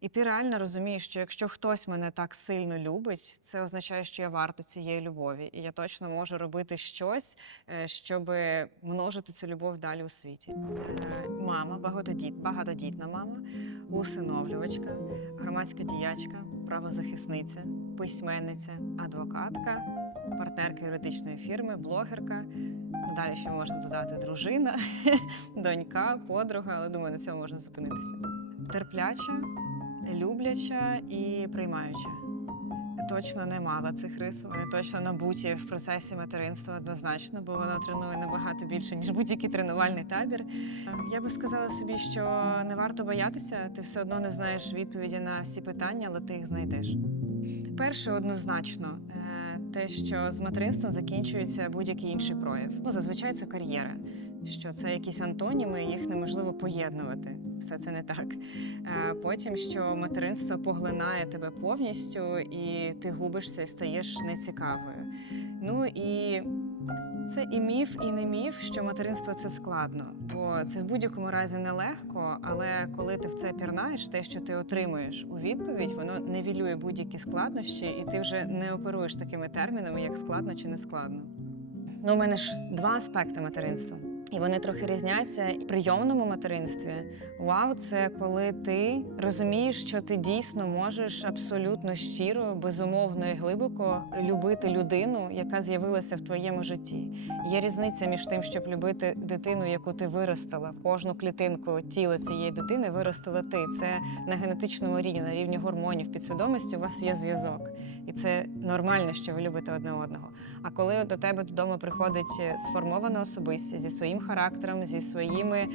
І ти реально розумієш, що якщо хтось мене так сильно любить, це означає, що я варта цієї любові. І я точно можу робити щось, е, щоб множити цю любов далі у світі. Е, Мама, багатодіт, багатодітна мама, усиновлювачка, громадська діячка, правозахисниця, письменниця, адвокатка, партнерка юридичної фірми, блогерка. Ну, далі ще можна додати дружина, донька, подруга, але думаю, на цьому можна зупинитися. Терпляча, любляча і приймаюча. Точно не мала цих рис. Вони точно набуті в процесі материнства однозначно, бо воно тренує набагато більше, ніж будь-який тренувальний табір. Я би сказала собі, що не варто боятися, ти все одно не знаєш відповіді на всі питання, але ти їх знайдеш. Перше, однозначно, е, те, що з материнством закінчується будь-який інший прояв. Ну, зазвичай це кар'єра, що це якісь антоніми, їх неможливо поєднувати. Все це не так. Е, Потім, що материнство поглинає тебе повністю, і ти губишся і стаєш нецікавою. Ну і це і міф, і не міф, що материнство це складно, бо це в будь-якому разі нелегко, але коли ти в це пірнаєш, те, що ти отримуєш у відповідь, воно невілює будь-які складнощі, і ти вже не оперуєш такими термінами, як складно чи не складно. Ну, у мене ж два аспекти материнства. І вони трохи різняться. В прийомному материнстві вау, це коли ти розумієш, що ти дійсно можеш абсолютно щиро, безумовно і глибоко любити людину, яка з'явилася в твоєму житті. Є різниця між тим, щоб любити дитину, яку ти виростила. Кожну клітинку тіла цієї дитини виростила ти. Це на генетичному рівні, на рівні гормонів підсвідомості у вас є зв'язок. І це нормально, що ви любите одне одного. А коли до тебе додому приходить сформована особистість зі своїм характером, зі своїми е,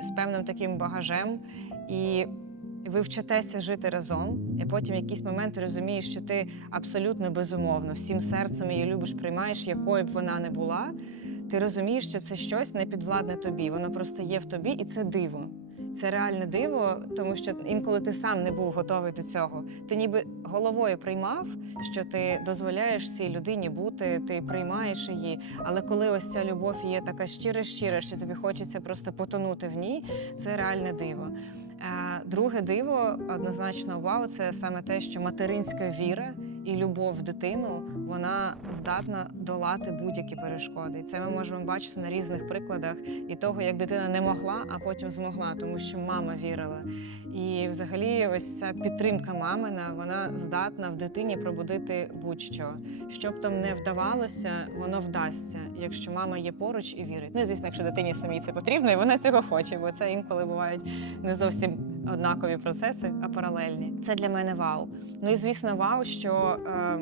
з, певним таким багажем, і ви вчитеся жити разом, і потім в якийсь момент розумієш, що ти абсолютно безумовно всім серцем її любиш, приймаєш, якою б вона не була. Ти розумієш, що це щось не підвладне тобі, воно просто є в тобі, і це диво. Це реальне диво, тому що інколи ти сам не був готовий до цього. Ти ніби головою приймав, що ти дозволяєш цій людині бути, ти приймаєш її. Але коли ось ця любов є така щира-щира, що тобі хочеться просто потонути в ній, це реальне диво. Е, Друге диво, однозначно, вау, це саме те, що материнська віра і любов в дитину вона здатна долати будь-які перешкоди. І це ми можемо бачити на різних прикладах і того, як дитина не могла, а потім змогла, тому що мама вірила. І взагалі, ось ця підтримка мамина, вона здатна в дитині пробудити будь-що. Що б там не вдавалося, воно вдасться, якщо мама є поруч і вірить. Ну, звісно, якщо дитині самій це потрібно, і вона цього хоче, бо це інколи бувають не зовсім однакові процеси, а паралельні. Це для мене вау. Ну і звісно, вау, що. Е,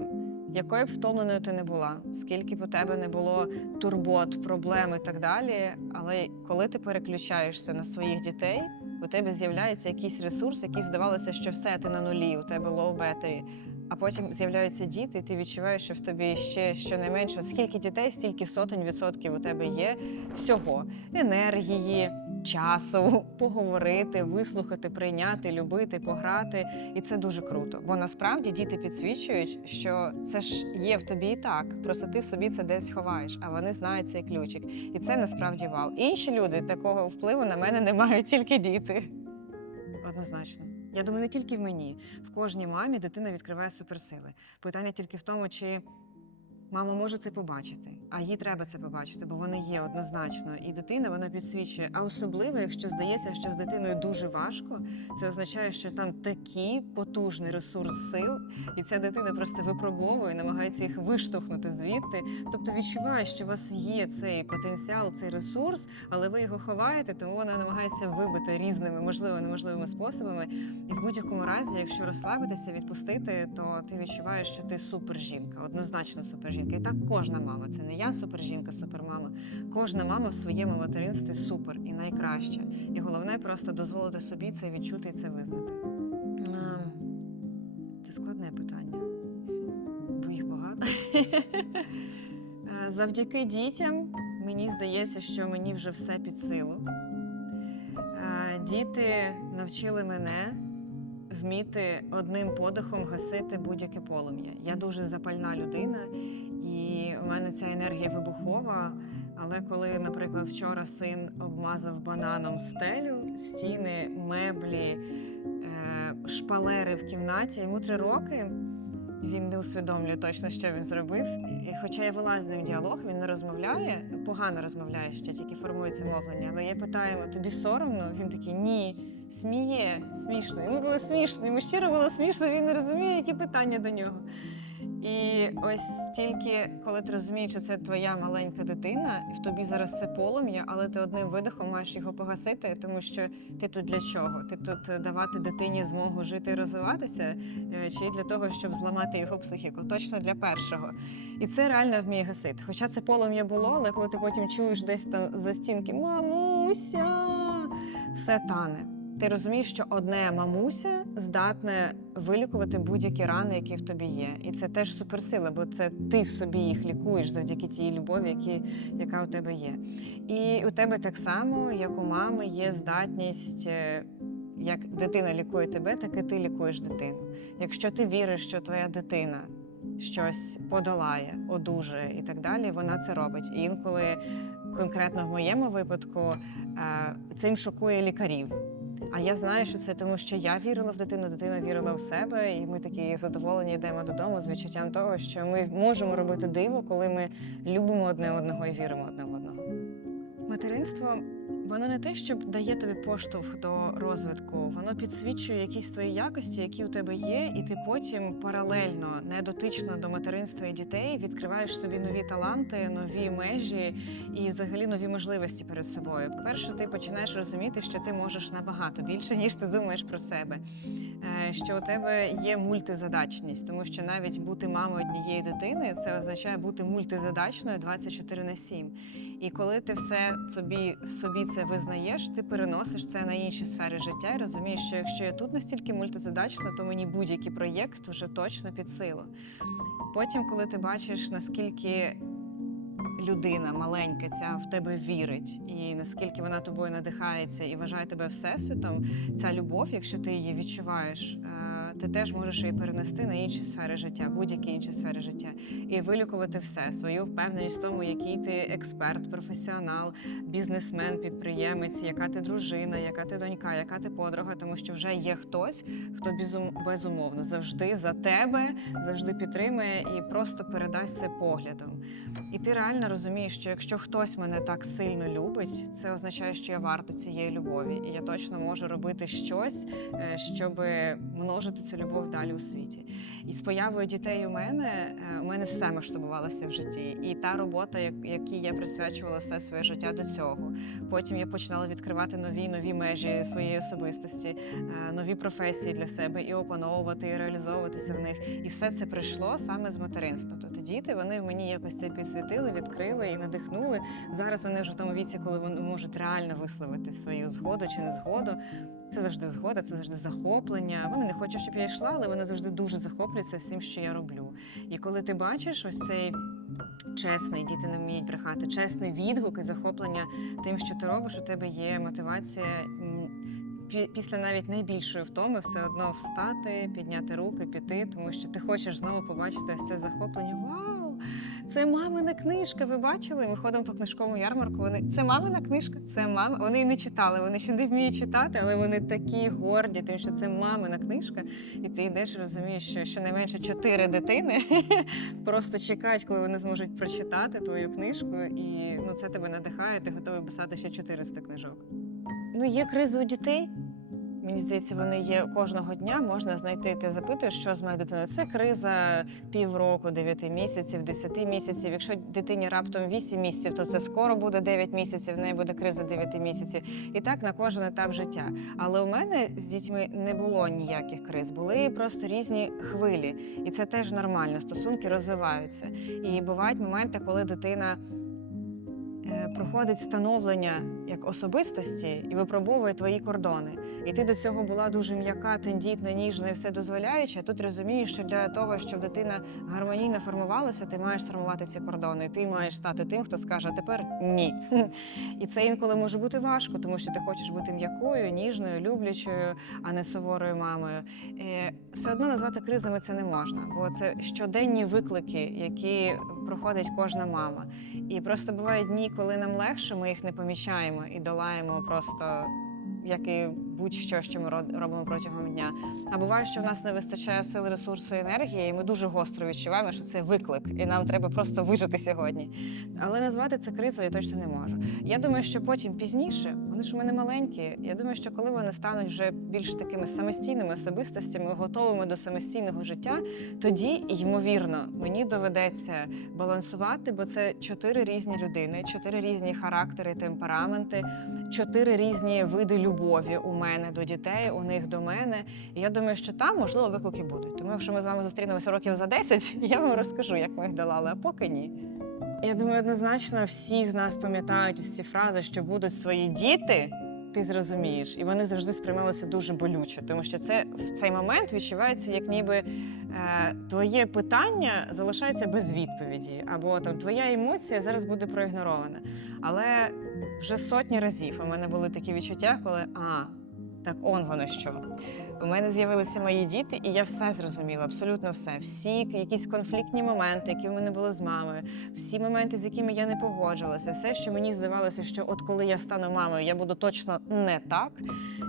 якою б втомленою ти не була, скільки б у тебе не було турбот, проблем і так далі. Але коли ти переключаєшся на своїх дітей, у тебе з'являється якийсь ресурс, який здавалося, що все ти на нулі, у тебе low battery. А потім з'являються діти, і ти відчуваєш, що в тобі ще щонайменше скільки дітей, стільки сотень відсотків у тебе є всього енергії, часу поговорити, вислухати, прийняти, любити, пограти. І це дуже круто. Бо насправді діти підсвічують, що це ж є в тобі і так. Просто ти в собі це десь ховаєш, а вони знають цей ключик. І це насправді вау. Інші люди такого впливу на мене не мають, тільки діти. Однозначно. Я думаю, не тільки в мені. В кожній мамі дитина відкриває суперсили. Питання тільки в тому, чи мама може це побачити, а їй треба це побачити, бо вони є однозначно. І дитина вона підсвічує. А особливо, якщо здається, що з дитиною дуже важко, це означає, що там такий потужний ресурс сил, і ця дитина просто випробовує, намагається їх виштовхнути звідти. Тобто відчуває, що у вас є цей потенціал, цей ресурс, але ви його ховаєте, тому вона намагається вибити різними, можливо, неможливими способами. І в будь-якому разі, якщо розслабитися, відпустити, то ти відчуваєш, що ти супержінка, однозначно супержінка. І так кожна мама. Це не я супержінка, супермама. Кожна мама в своєму материнстві супер і найкраща. І головне просто дозволити собі це відчути і це визнати. Це складне питання, бо їх багато. Е, Завдяки дітям мені здається, що мені вже все під силу. Е, Діти навчили мене вміти одним подихом гасити будь-яке полум'я. Я дуже запальна людина, мене ця енергія вибухова. Але коли, наприклад, вчора син обмазав бананом стелю, стіни, меблі, е, шпалери в кімнаті. Йому три роки. Він не усвідомлює точно, що він зробив. І хоча я вела з ним діалог, він не розмовляє, погано розмовляє ще, тільки формується мовлення. Але я питаю тобі соромно? Він такий ні, сміє, смішно. Йому було смішно, йому щиро було смішно, він не розуміє, які питання до нього. І ось тільки коли ти розумієш, що це твоя маленька дитина, і в тобі зараз це полум'я, але ти одним видихом маєш його погасити, тому що ти тут для чого? Ти тут е, давати дитині змогу жити і розвиватися, е, чи для того, щоб зламати його психіку? Точно для першого. І це реально вміє гасити. Хоча це полум'я було, але коли ти потім чуєш десь там за стінки Мамуся, все тане. Ти розумієш, що одне мамуся здатне вилікувати будь-які рани, які в тобі є. І це теж суперсила, бо це ти в собі їх лікуєш завдяки тій любові, які, яка у тебе є. І у тебе так само, як у мами, є здатність. е, Як дитина лікує тебе, так і ти лікуєш дитину. Якщо ти віриш, що твоя дитина щось подолає, одужає і так далі, вона це робить. І інколи, конкретно в моєму випадку, е, цим шокує лікарів. А я знаю, що це тому, що я вірила в дитину, дитина вірила в себе, і ми такі задоволені йдемо додому з відчуттям того, що ми можемо робити диво, коли ми любимо одне одного і віримо одне в одного. Материнство воно не те, щоб дає тобі поштовх до розвитку, воно підсвічує якісь твої якості, які у тебе є, і ти потім паралельно, не дотично до материнства і дітей, відкриваєш собі нові таланти, нові межі і взагалі нові можливості перед собою. По-перше, ти починаєш розуміти, що ти можеш набагато більше, ніж ти думаєш про себе. Е, Що у тебе є мультизадачність, тому що навіть бути мамою однієї дитини це означає бути мультизадачною 24 на 7. І коли ти все собі в собі це визнаєш, ти переносиш це на інші сфери життя і розумієш, що якщо я тут настільки мультизадачна, то мені будь-який проєкт вже точно під силу. Потім, коли ти бачиш, наскільки людина маленька ця в тебе вірить, і наскільки вона тобою надихається і вважає тебе всесвітом, ця любов, якщо ти її відчуваєш, е, ти теж можеш її перенести на інші сфери життя, будь-які інші сфери життя, і вилікувати все свою впевненість в тому, який ти експерт, професіонал, бізнесмен, підприємець, яка ти дружина, яка ти донька, яка ти подруга, тому що вже є хтось, хто безум- безумовно завжди за тебе, завжди підтримує і просто передасть це поглядом. І ти реально розумієш, що якщо хтось мене так сильно любить, це означає, що я варта цієї любові, і я точно можу робити щось, е, щоб множити цю любов далі у світі. І з появою дітей у мене е, у мене все масштабувалося в житті. І та робота, як- якій я присвячувала все своє життя до цього. Потім я починала відкривати нові нові межі своєї особистості, е, нові професії для себе і опановувати, і реалізовуватися в них. І все це прийшло саме з материнства. Тобто діти вони в мені якось це підсвітили, відкрили і надихнули. Зараз вони вже в тому віці, коли вони можуть реально висловити свою згоду чи не згоду. Це завжди згода, це завжди захоплення. Вони не хочуть, щоб я йшла, але вони завжди дуже захоплюються всім, що я роблю. І коли ти бачиш ось цей чесний, діти не вміють брехати, чесний відгук і захоплення тим, що ти робиш, у тебе є мотивація. Після навіть найбільшої втоми все одно встати, підняти руки, піти, тому що ти хочеш знову побачити ось це захоплення. Це мамина книжка. Ви бачили? Ми ходимо по книжковому ярмарку. Вони це мамина книжка. Це мама. Вони її не читали. Вони ще не вміють читати, але вони такі горді, тим, що це мамина книжка. І ти йдеш і розумієш, що щонайменше чотири дитини просто чекають, коли вони зможуть прочитати твою книжку. І ну це тебе надихає. Ти готовий писати ще 400 книжок. Ну, є кризи у дітей. Мені здається, вони є кожного дня. Можна знайти. Ти запитуєш, що з моєю дитиною. Це криза півроку, 9 місяців, 10 місяців. Якщо дитині раптом 8 місяців, то це скоро буде 9 місяців. В неї буде криза 9 місяців. І так на кожен етап життя. Але у мене з дітьми не було ніяких криз, були просто різні хвилі, і це теж нормально. Стосунки розвиваються. І бувають моменти, коли дитина. е, Проходить становлення як особистості і випробовує твої кордони. І ти до цього була дуже м'яка, тендітна, ніжна і все дозволяюча. Тут розумієш, що для того, щоб дитина гармонійно формувалася, ти маєш сформувати ці кордони. І ти маєш стати тим, хто скаже, тепер ні. І це інколи може бути важко, тому що ти хочеш бути м'якою, ніжною, люблячою, а не суворою мамою. Е, Все одно назвати кризами це не можна, бо це щоденні виклики, які проходить кожна мама. І просто бувають дні, коли нам легше, ми їх не помічаємо і долаємо просто як і будь-що, що ми робимо протягом дня. А буває, що в нас не вистачає сил, ресурсу енергії, і ми дуже гостро відчуваємо, що це виклик, і нам треба просто вижити сьогодні. Але назвати це кризою я точно не можу. Я думаю, що потім пізніше, вони ж у мене маленькі. Я думаю, що коли вони стануть вже більш такими самостійними особистостями, готовими до самостійного життя, тоді, ймовірно, мені доведеться балансувати, бо це чотири різні людини, чотири різні характери, темпераменти, чотири різні види любові у мене до дітей, у них до мене. І я думаю, що там можливо виклики будуть. Тому якщо ми з вами зустрінемося років за 10, я вам розкажу, як ми їх долали, а поки ні. Я думаю, однозначно всі з нас пам'ятають ці фрази, що будуть свої діти. Ти зрозумієш, і вони завжди сприймалися дуже болюче, тому що це в цей момент відчувається, як ніби е, твоє питання залишається без відповіді, або там твоя емоція зараз буде проігнорована. Але вже сотні разів у мене були такі відчуття, коли а, так он воно що. У мене з'явилися мої діти, і я все зрозуміла, абсолютно все. Всі якісь конфліктні моменти, які в мене були з мамою, всі моменти, з якими я не погоджувалася, все, що мені здавалося, що от коли я стану мамою, я буду точно не так.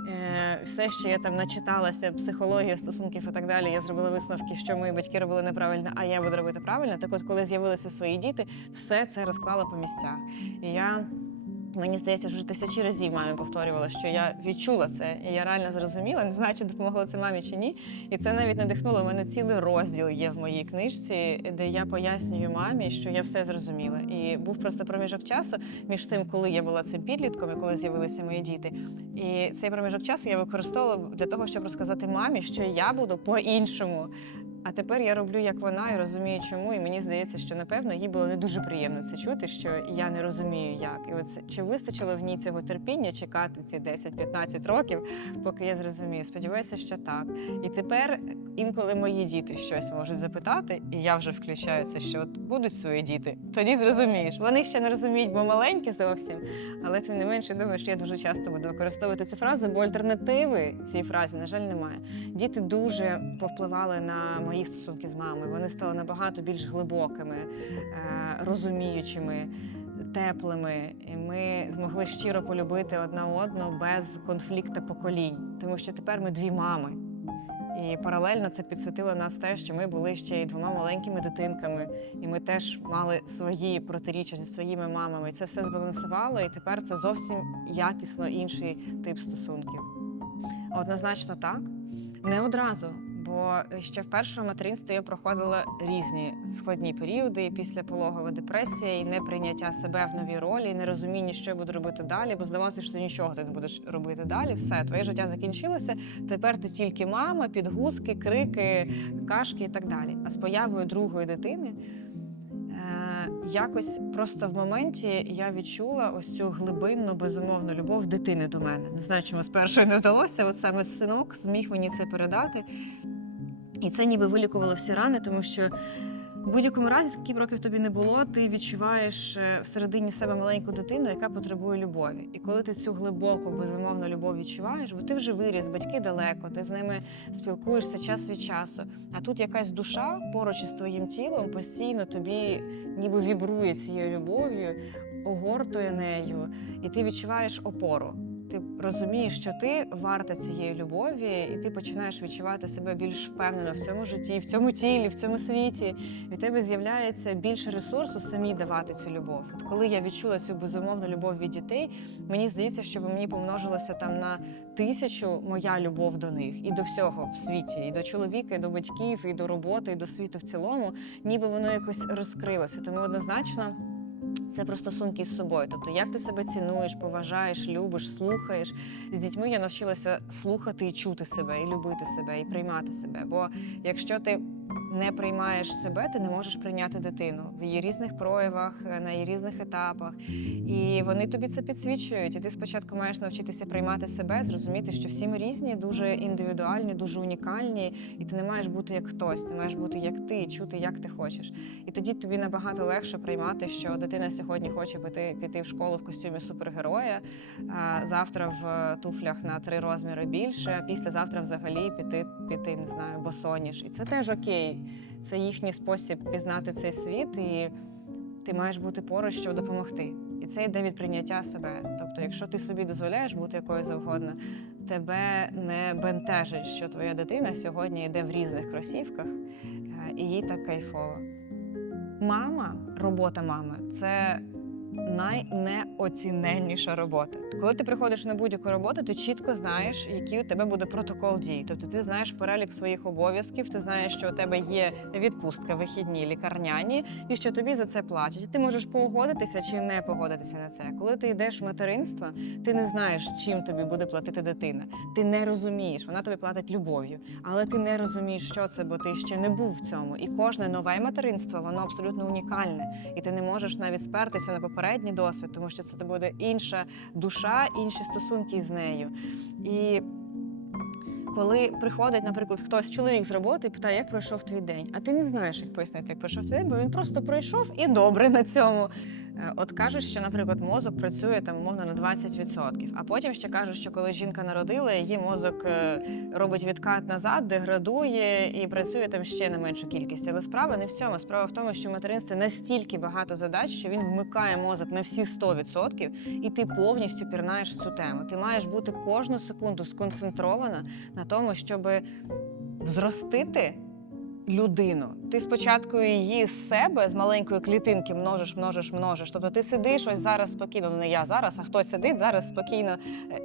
Е, все, що я там начиталася, психологія стосунків і так далі, я зробила висновки, що мої батьки робили неправильно, а я буду робити правильно. Так, от, коли з'явилися свої діти, все це розклала по місцях. І я Мені здається, вже тисячі разів мамі повторювала, що я відчула це, і я реально зрозуміла. Не знаю, чи допомогло це мамі чи ні. І це навіть надихнуло. У мене цілий розділ є в моїй книжці, де я пояснюю мамі, що я все зрозуміла. І був просто проміжок часу між тим, коли я була цим підлітком і коли з'явилися мої діти. І цей проміжок часу я використовувала для того, щоб розказати мамі, що я буду по-іншому. А тепер я роблю як вона і розумію, чому. І мені здається, що напевно їй було не дуже приємно це чути, що я не розумію, як. І от чи вистачило в ній цього терпіння чекати ці 10-15 років, поки я зрозумію. Сподіваюся, що так. І тепер інколи мої діти щось можуть запитати, і я вже включаю це, що от будуть свої діти. Тоді зрозумієш. Вони ще не розуміють, бо маленькі зовсім. Але тим не менше, думаю, що я дуже часто буду використовувати цю фразу, бо альтернативи цій фразі, на жаль, немає. Діти дуже повпливали на мої стосунки з мамою. Вони стали набагато більш глибокими, е, розуміючими. Теплими, і ми змогли щиро полюбити одна одну без конфлікту поколінь, тому що тепер ми дві мами. І паралельно це підсвітило нас те, що ми були ще й двома маленькими дитинками, і ми теж мали свої протиріччя зі своїми мамами. І це все збалансувало, і тепер це зовсім якісно інший тип стосунків. Однозначно так. Не одразу, бо ще в першому материнстві я проходила різні складні періоди, і після пологова депресія, і неприйняття себе в новій ролі, і нерозуміння, що я буду робити далі, бо здавалося, що нічого ти не будеш робити далі. Все, твоє життя закінчилося. Тепер ти тільки мама, підгузки, крики, кашки і так далі. А з появою другої дитини. Е, якось просто в моменті я відчула ось цю глибинну, безумовну любов дитини до мене. Не знаю, чому спершу не вдалося. От саме синок зміг мені це передати. І це ніби вилікувало всі рани, тому що в будь-якому разі, скільки б років тобі не було, ти відчуваєш е, всередині себе маленьку дитину, яка потребує любові. І коли ти цю глибоку, безумовну любов відчуваєш, бо ти вже виріс, батьки далеко, ти з ними спілкуєшся час від часу. А тут якась душа поруч із твоїм тілом постійно тобі ніби вібрує цією любов'ю, огортує нею, і ти відчуваєш опору. Ти розумієш, що ти варта цієї любові, і ти починаєш відчувати себе більш впевнено в цьому житті, в цьому тілі, в цьому світі. І в тебе з'являється більше ресурсу самі давати цю любов. От коли я відчула цю безумовну любов від дітей, мені здається, що в мені помножилося там на тисячу моя любов до них і до всього в світі, і до чоловіка, і до батьків, і до роботи, і до світу в цілому, ніби воно якось розкрилося. Тому однозначно. Це про стосунки з собою. Тобто, як ти себе цінуєш, поважаєш, любиш, слухаєш. З дітьми я навчилася слухати і чути себе, і любити себе, і приймати себе. Бо якщо ти не приймаєш себе, ти не можеш прийняти дитину в її різних проявах, е, на її різних етапах. І вони тобі це підсвічують. І ти спочатку маєш навчитися приймати себе, зрозуміти, що всі ми різні, дуже індивідуальні, дуже унікальні, і ти не маєш бути як хтось, ти маєш бути як ти, чути, як ти хочеш. І тоді тобі набагато легше приймати, що дитина сьогодні хоче піти, піти в школу в костюмі супергероя, а завтра в туфлях на три розміри більше, а післязавтра взагалі піти, піти, не знаю, босоніж. І це теж окей. Це їхній спосіб пізнати цей світ, і ти маєш бути поруч, щоб допомогти. І це йде від прийняття себе. Тобто, якщо ти собі дозволяєш бути якою завгодно, тебе не бентежить, що твоя дитина сьогодні йде в різних кросівках, е, і їй так кайфово. Мама, робота мами це найнеоціненніша робота. Коли ти приходиш на будь-яку роботу, ти чітко знаєш, який у тебе буде протокол дій. Тобто ти знаєш перелік своїх обов'язків, ти знаєш, що у тебе є відпустка, вихідні, лікарняні, і що тобі за це платять. Ти можеш погодитися чи не погодитися на це. Коли ти йдеш в материнство, ти не знаєш, чим тобі буде платити дитина. Ти не розумієш, вона тобі платить любов'ю, але ти не розумієш, що це, бо ти ще не був в цьому. І кожне нове материнство воно абсолютно унікальне, і ти не можеш навіть спертися на попередній досвід, тому що це буде інша душа, інші стосунки з нею. І коли приходить, наприклад, хтось чоловік з роботи і питає, як пройшов твій день, а ти не знаєш, як пояснити, як пройшов твій день, бо він просто пройшов і добре на цьому. Е, От кажуть, що, наприклад, мозок працює там умовно на 20%, а потім ще кажуть, що коли жінка народила, її мозок е, робить відкат назад, деградує і працює там ще на меншу кількість. Але справа не в цьому. Справа в тому, що в материнстві настільки багато задач, що він вмикає мозок на всі 100%, і ти повністю пірнаєш цю тему. Ти маєш бути кожну секунду сконцентрована на тому, щоб взростити людину. Ти спочатку її з себе, з маленької клітинки множиш, множиш, множиш. Тобто ти сидиш ось зараз спокійно, ну не я зараз, а хтось сидить зараз спокійно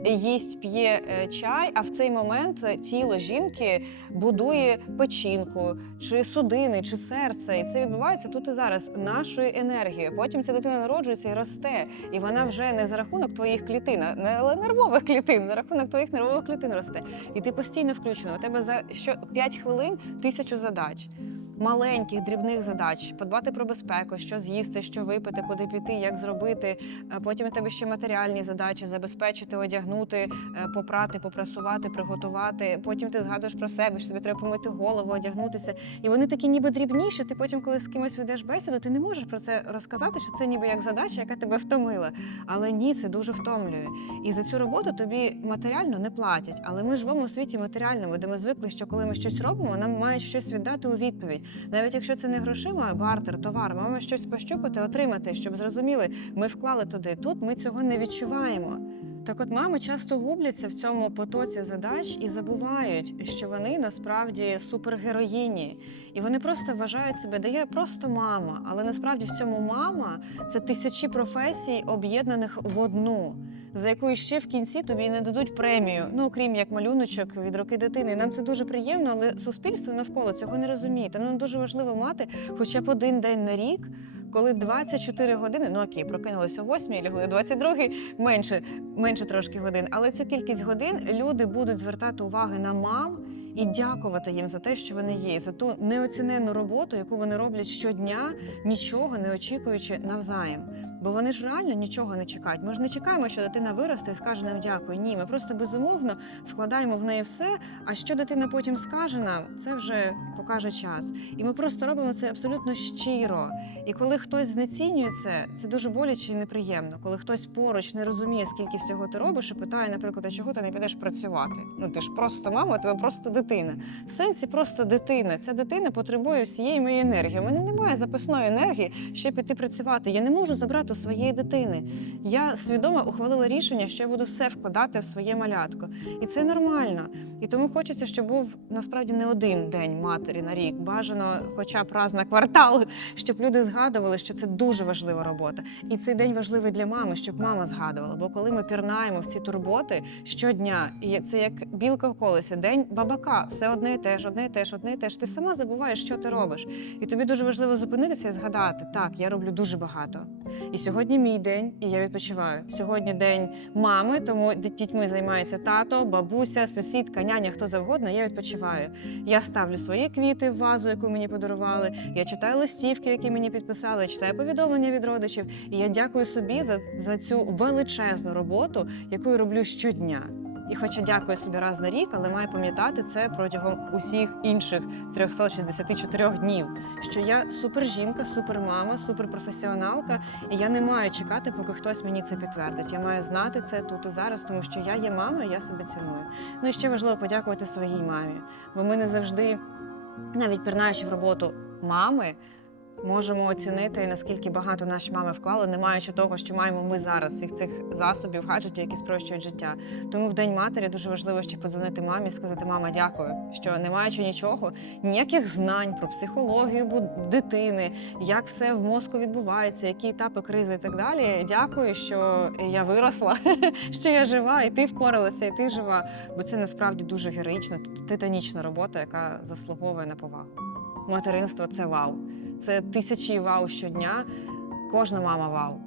е, їсть, п'є е, чай. А в цей момент е, тіло жінки будує печінку, чи судини, чи серце. І це відбувається тут і зараз нашою енергією. Потім ця дитина народжується і росте. І вона вже не за рахунок твоїх клітин, а не але нервових клітин, за рахунок твоїх нервових клітин росте. І ти постійно включена. У тебе за що 5 хвилин тисячу задач. much. Маленьких дрібних задач подбати про безпеку, що з'їсти, що випити, куди піти, як зробити. Е, Потім у тебе ще матеріальні задачі забезпечити, одягнути, е, попрати, попрасувати, приготувати. Потім ти згадуєш про себе, що тобі треба помити голову, одягнутися. І вони такі, ніби дрібні, що ти потім, коли з кимось ведеш бесіду, ти не можеш про це розказати, що це ніби як задача, яка тебе втомила. Але ні, це дуже втомлює. І за цю роботу тобі матеріально не платять. Але ми живемо у світі матеріальному, де ми звикли, що коли ми щось робимо, нам мають щось віддати у відповідь. Навіть якщо це не грошима, бартер, товар, маємо щось пощупати, отримати, щоб зрозуміли, ми вклали туди. Тут ми цього не відчуваємо. Так от мами часто губляться в цьому потоці задач і забувають, що вони насправді супергероїні. І вони просто вважають себе, де я просто мама. Але насправді в цьому мама це тисячі професій, об'єднаних в одну, за яку ще в кінці тобі не дадуть премію. Ну окрім як малюночок від руки дитини. Нам це дуже приємно, але суспільство навколо цього не розуміє. Тому нам дуже важливо мати хоча б один день на рік. Коли 24 години, ну окей, прокинулися о 8 лягли 22 менше, менше трошки годин. Але цю кількість годин люди будуть звертати уваги на мам і дякувати їм за те, що вони є, за ту неоціненну роботу, яку вони роблять щодня, нічого не очікуючи навзаєм. Бо вони ж реально нічого не чекають. Ми ж не чекаємо, що дитина виросте і скаже нам дякую. Ні, ми просто безумовно вкладаємо в неї все. А що дитина потім скаже нам, це вже покаже час. І ми просто робимо це абсолютно щиро. І коли хтось знецінює це, це дуже боляче і неприємно. Коли хтось поруч не розуміє, скільки всього ти робиш, і питає, наприклад, а чого ти не підеш працювати? Ну ти ж просто мама, тебе просто дитина. В сенсі просто дитина. Ця дитина потребує всієї моєї енергії. У мене немає запасної енергії ще піти працювати. Я не можу забрати у своєї дитини. Я свідомо ухвалила рішення, що я буду все вкладати в своє малятко. І це нормально. І тому хочеться, щоб був насправді не один день матері на рік. Бажано, хоча б раз на квартал, щоб люди згадували, що це дуже важлива робота. І цей день важливий для мами, щоб мама згадувала. Бо коли ми пірнаємо в ці турботи щодня, і це як білка в колесі, день бабака, все одне і те ж, одне і те ж, одне і те ж. Ти сама забуваєш, що ти робиш. І тобі дуже важливо зупинитися і згадати: так, я роблю дуже багато. І сьогодні мій день, і я відпочиваю. Сьогодні день мами, тому дітьми займається тато, бабуся, сусідка, няня, хто завгодно. Я відпочиваю. Я ставлю свої квіти в вазу, яку мені подарували. Я читаю листівки, які мені підписали, я читаю повідомлення від родичів. І я дякую собі за, за цю величезну роботу, яку я роблю щодня. І хоча дякую собі раз на рік, але маю пам'ятати це протягом усіх інших 364 днів. Що я супержінка, супермама, суперпрофесіоналка, і я не маю чекати, поки хтось мені це підтвердить. Я маю знати це тут і зараз, тому що я є мама, і я себе ціную. Ну і ще важливо подякувати своїй мамі, бо ми не завжди, навіть пірнаючи в роботу мами. Можемо оцінити, наскільки багато наші мами вклали, не маючи того, що маємо ми зараз, всіх цих засобів, гаджетів, які спрощують життя. Тому в день матері дуже важливо ще подзвонити мамі і сказати: мама, дякую, що не маючи нічого, ніяких знань про психологію дитини, як все в мозку відбувається, які етапи кризи і так далі. Дякую, що я виросла, що я жива, і ти впоралася, і ти жива. Бо це насправді дуже героїчна, титанічна робота, яка заслуговує на повагу. Материнство це вау. Це тисячі вау щодня. Кожна мама вау.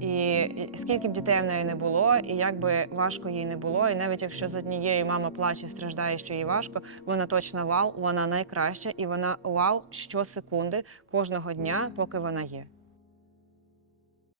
І скільки б дітей в неї не було, і як би важко їй не було, і навіть якщо з однієї мама плаче, страждає, що їй важко, вона точно вау, вона найкраща, і вона вау щосекунди кожного дня, поки вона є.